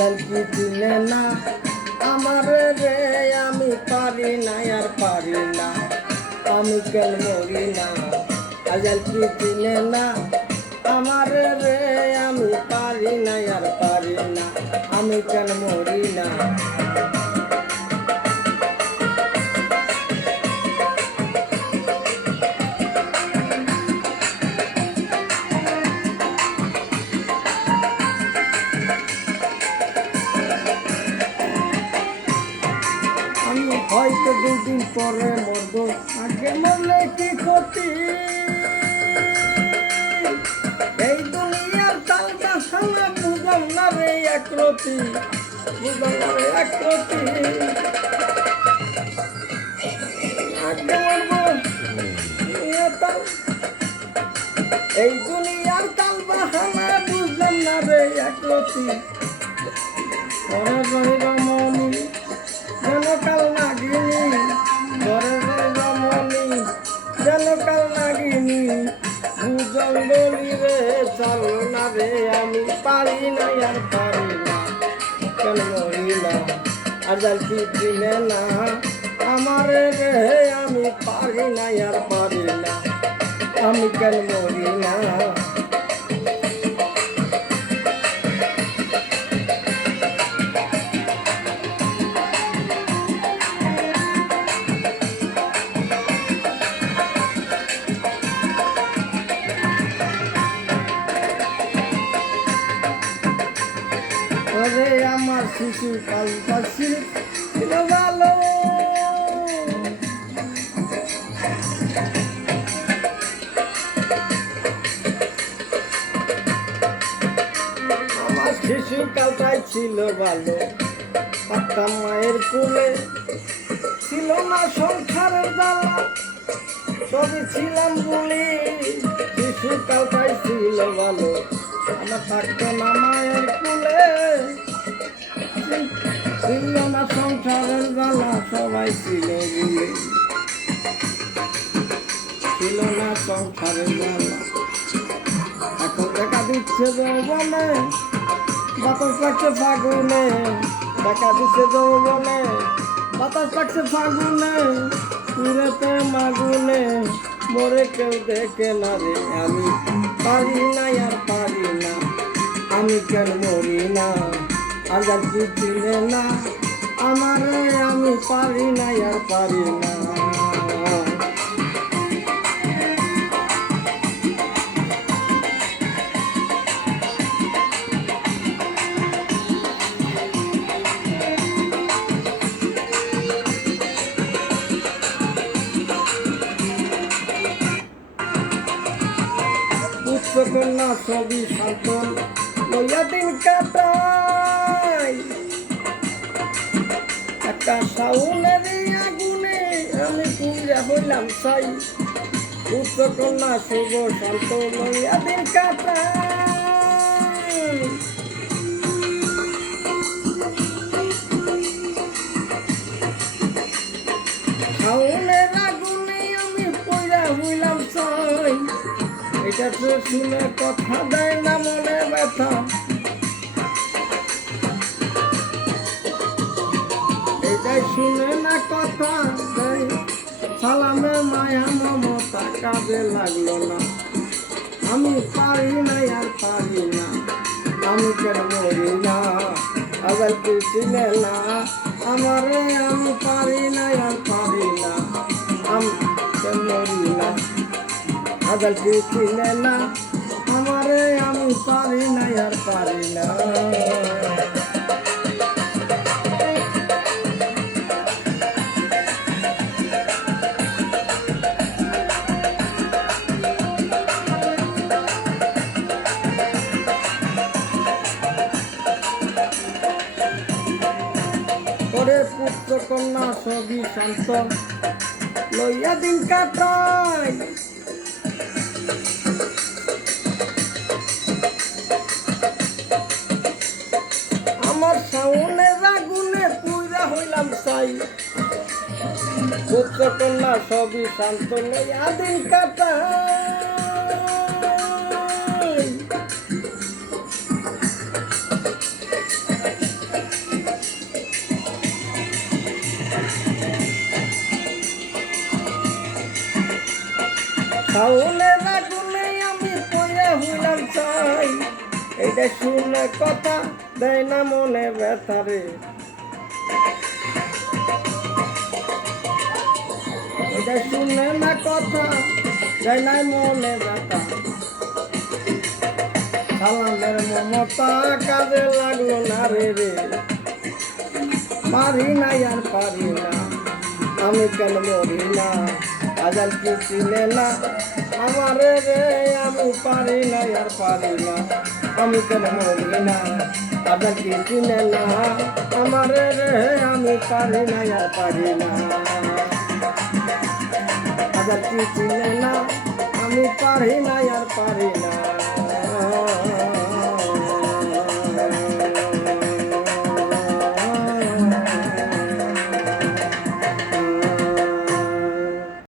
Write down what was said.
আজাল কি চিনে না আমার রে, আমি পারি না আর পারি না, আমি কেন মরি না। আজাল কি চিনে না আমার রে, আমি পারি না আর পারি না, আমি কেন মরি না। হয়তো 2 দিন পরে মরব, আগে মরলে কি ক্ষতি। এই দুনিয়ার তালটা সালা বুঝলাম না রে একরতি, বুঝলাম না রে একরতি। আগে মরব এই দুনিয়ার তাল বাহানা বুঝলাম না রে একরতি। পরে রহিল মনি যেন কাল নাগিনি, ঘরে রমণী যেন কাল নাগিনি, জঙ্গলি রে চল না রে, আমি পারি না আর পারি না, কেন মরি না। আজাল কি চিনে না আমার রে, আমি পারি না আর পারি না, আমি কেন মরি না। আমার শিশু কালটা ছিল ভালো, আমার শিশু কালটাই ছিল ভালো, থাকতাম মায়ের কোলে, ছিল না সংসারের জ্বালা, সবই ছিলাম বলি। শিশু কালটাই ছিল ভালো, আমার থাকতো না মায়ের কোলে, ছিল না সংসারের জ্বালা, সবাই ছিল বলে, ছিল না সংসারের জ্বালা। এখন দেখা দিচ্ছে যৌবনে, বাতাস লাগছে ফাগুনে, দেখা দিচ্ছে যৌবনে, বাতাস লাগছে ফাগুনে, পুরেতে মাগুনে, মরে কেউ দেখে না রে, আমি পারি না আর পারি না, আমি কেন মরি না। আজাল কি চিনে না আমার, আমি পারি না আর পারি না। পুত্রকন্যা সবই শান্তন লইয়া দিন কাটাই, একটা সাউনের আগুনে আমি পুড়িয়া হইলাম ছাই। পুত্রকন্যা শুভ শান্ত লইয়া দিন কাটাই, সাউনের আগুনে আমি পুড়িয়া হইলাম ছাই। এটা তো শুনে কথা দেয় না মনে ব্যথা, এটাই শুনে না কথা দেয়, সালামে মায়া মমতা কাজে লাগলো না, আমি পারি না আর পারি না, আমি কেন মরি না। আজাল কি চিনে না আমারে, আমি পারি না আর পারি না, আমি কেন মরি না। আজাল কি চিনে না আমারে, আমি পারি না আর পারি না। পুত্র কন্যা সবই শান্ত লইয়া দিন কাটাই, আমার সাউনের আগুনে পুইরা হইলাম ছাই। পুত্র কন্যা সবই শান্ত লইয়া দিন কাটাই, হাউলের আগুনে আমি পড়ে হইলাম চাই এইটা শুনে কথা দেয় না মনে ব্যথা রে এটা শুনে না কথা দেয় না মনে ব্যথা সালামের মমতা কাজে লাগলো না রে রে পারি না আর পারি না আমি কেন মরি না আজাল কি চিনে না আমারে রে আমি পারি না আর পারি না আমি কেন মরি না আজাল কি চিনে না আমারে রে আমি পারি না আর পারি না আজাল কি চিনে না আমি পারি না আর পারি